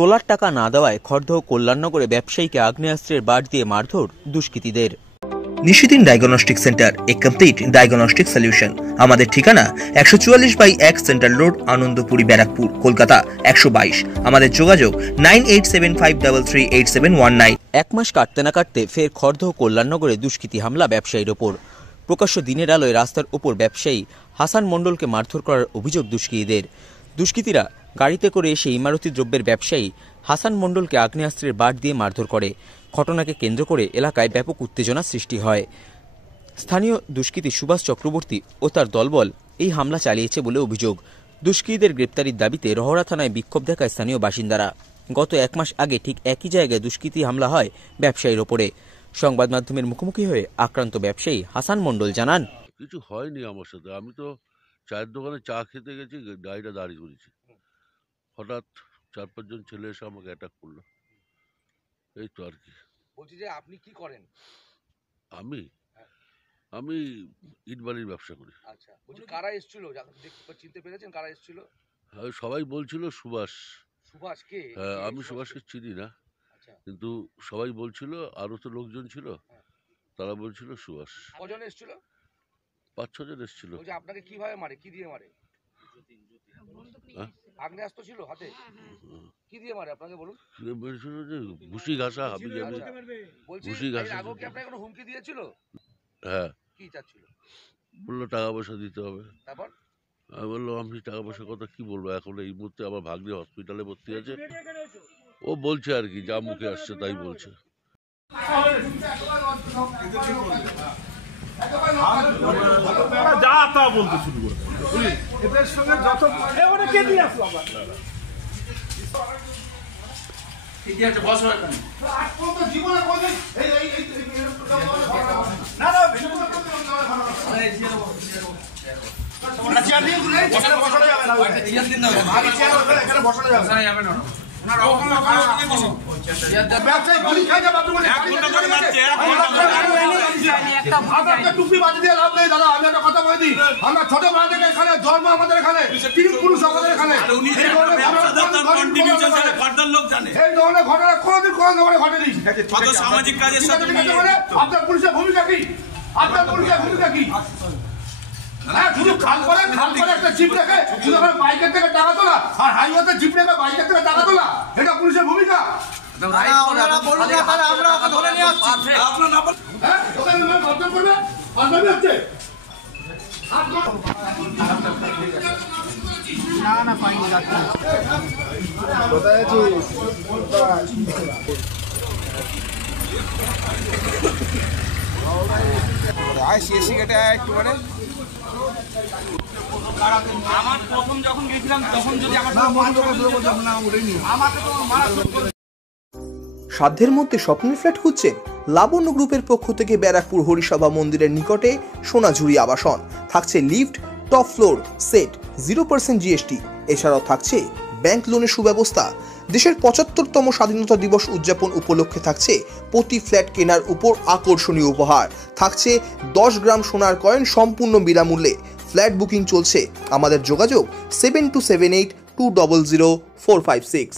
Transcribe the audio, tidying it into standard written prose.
তোলার টাকা না দেওয়ায় খড়দহ কল্যাণনগরে ব্যবসায়ীকে আগ্নেয়াস্ত্রের বাট দিয়ে মারধর দুষ্কৃতীদের। নিশিদিন ডায়াগনস্টিক সেন্টার, এ কমপ্লিট ডায়াগনস্টিক সলিউশন। আমাদের ঠিকানা 144/1 সেন্ট্রাল রোড, আনন্দপুরি, ব্যারাকপুর, কলকাতা 122। আমাদের যোগাযোগ 9875338719। এক মাস কাটতে না কাটতে ফের খড়দহ কল্যাণনগরে দুষ্কৃতী হামলা ব্যবসায়ীর ওপর। প্রকাশ্য দিনের আলোয় রাস্তার ওপর ব্যবসায়ী হাসান মণ্ডলকে মারধর করার অভিযোগ দুষ্কৃতীদের। দুষ্কৃতীরা গাড়িতে করে এসে ইমারতি দ্রব্যের ব্যবসায়ী হাসান মণ্ডলকে আগ্নেয়াস্ত্রের বাট দিয়ে মারধর করে। ঘটনাকে কেন্দ্র করে এলাকায় ব্যাপক উত্তেজনা সৃষ্টি হয়। স্থানীয় দুষ্কৃতী সুভাষ চক্রবর্তী ও তার দলবল এই হামলা চালিয়েছে বলে অভিযোগ। দুষ্কৃতীদের গ্রেপ্তারির দাবিতে রহরা থানায় বিক্ষোভ দেখায় স্থানীয় বাসিন্দারা। গত এক মাস আগে ঠিক একই জায়গায় দুষ্কৃতী হামলা হয় ব্যবসায়ীর ওপরে। সংবাদ মাধ্যমের মুখোমুখি হয়ে আক্রান্ত ব্যবসায়ী হাসান মণ্ডল জানান, কিছু হয়নি আমার সাথে। আমি তো চায়ের দোকানে চা খেতে গেছি, গাড়িটা দাঁড়িয়ে করেছি, হঠাৎ 4-5 জন ছেলে এসে আমাকে অ্যাটাক করলো। এই তো আর কি। বলছি যে আপনি কি করেন? আমি ইটবালির ব্যবসা করি। আচ্ছা, বলছি কারা এসেছিল, চিনতে পেরেছেন কারা এসেছিল? সবাই বলছিল সুভাষ। সুভাষ কে? আমি সুভাষকে চিনি না, কিন্তু সবাই বলছিল, আরো তো লোকজন ছিল, তারা বলছিল সুভাষ। কজন এসেছিল? 5-6 জন এসেছিল। বলছি আপনাকে কিভাবে মারে, কি দিয়ে মারে? আগ্নেয়াস্ত্র ছিল হাতে? কি দিয়ে মারে আপনাকে বলুন? বলছিল যে ঘুষি ঘাসা, ঘুষি ঘাসা। আগে কি আপনাকে কোনো হুমকি দিয়েছিল? হ্যাঁ। কি চাচ্ছিল? বললো টাকা পয়সা দিতে হবে। তারপর আমি বললাম আমি টাকা পয়সার কথা কি বলবো, এখন এই মুহূর্তে আমার ভাগ্নে হসপিটালে ভর্তি আছে। ও বলছে আর কি, যা মুখে আসছে তাই বলছে। যা তা বলতে শুরু করে এদের সঙ্গে যত কে দিয়ে আসলো আবার জীবনে টুপি বাদ দিয়ে লাভ নেই দাদা। আমি একটা কথা বলে দিই, আমরা ছোটবেলা থেকে এখানে জন্ম, আমাদের এখানে তিন পুরুষ, আমাদের এখানে এই ধরনের ঘটনা কোনোদিন ঘটেনি। সামাজিক কাজের সাথে আপনার পুলিশের ভূমিকা কি? আপনার পুলিশের ভূমিকা কি? হ্যাঁ, শুধু খাল করে একটা জিপ রেখে শুধু বাইকের থেকে টাকা তোলা, আর হাইওয়েতে জিপ রেখে বাইকের থেকে টাকা তোলা, এটা পুলিশের ভূমিকা? আমার প্রথম যখন গেছিলাম তখন যদি সাধ্যের মধ্যে স্বপ্নের ফ্ল্যাট খুঁজছেন? লাবণ্য গ্রুপের পক্ষ থেকে ব্যারাকপুর হরিসভা মন্দিরের নিকটে সোনাঝুরি আবাসন। থাকছে lift, top floor, set, 0% GST। এছাড়াও থাকছে ব্যাংক লোনের সুব্যবস্থা। দেশের 75তম স্বাধীনতা দিবস উদযাপন উপলক্ষে থাকছে প্রতি ফ্ল্যাট কেনার উপর আকর্ষণীয় উপহার। থাকছে 10 গ্রাম সোনার কয়েন সম্পূর্ণ বিনামূল্যে। ফ্ল্যাট বুকিং চলছে। আমাদের যোগাযোগ 7278200456।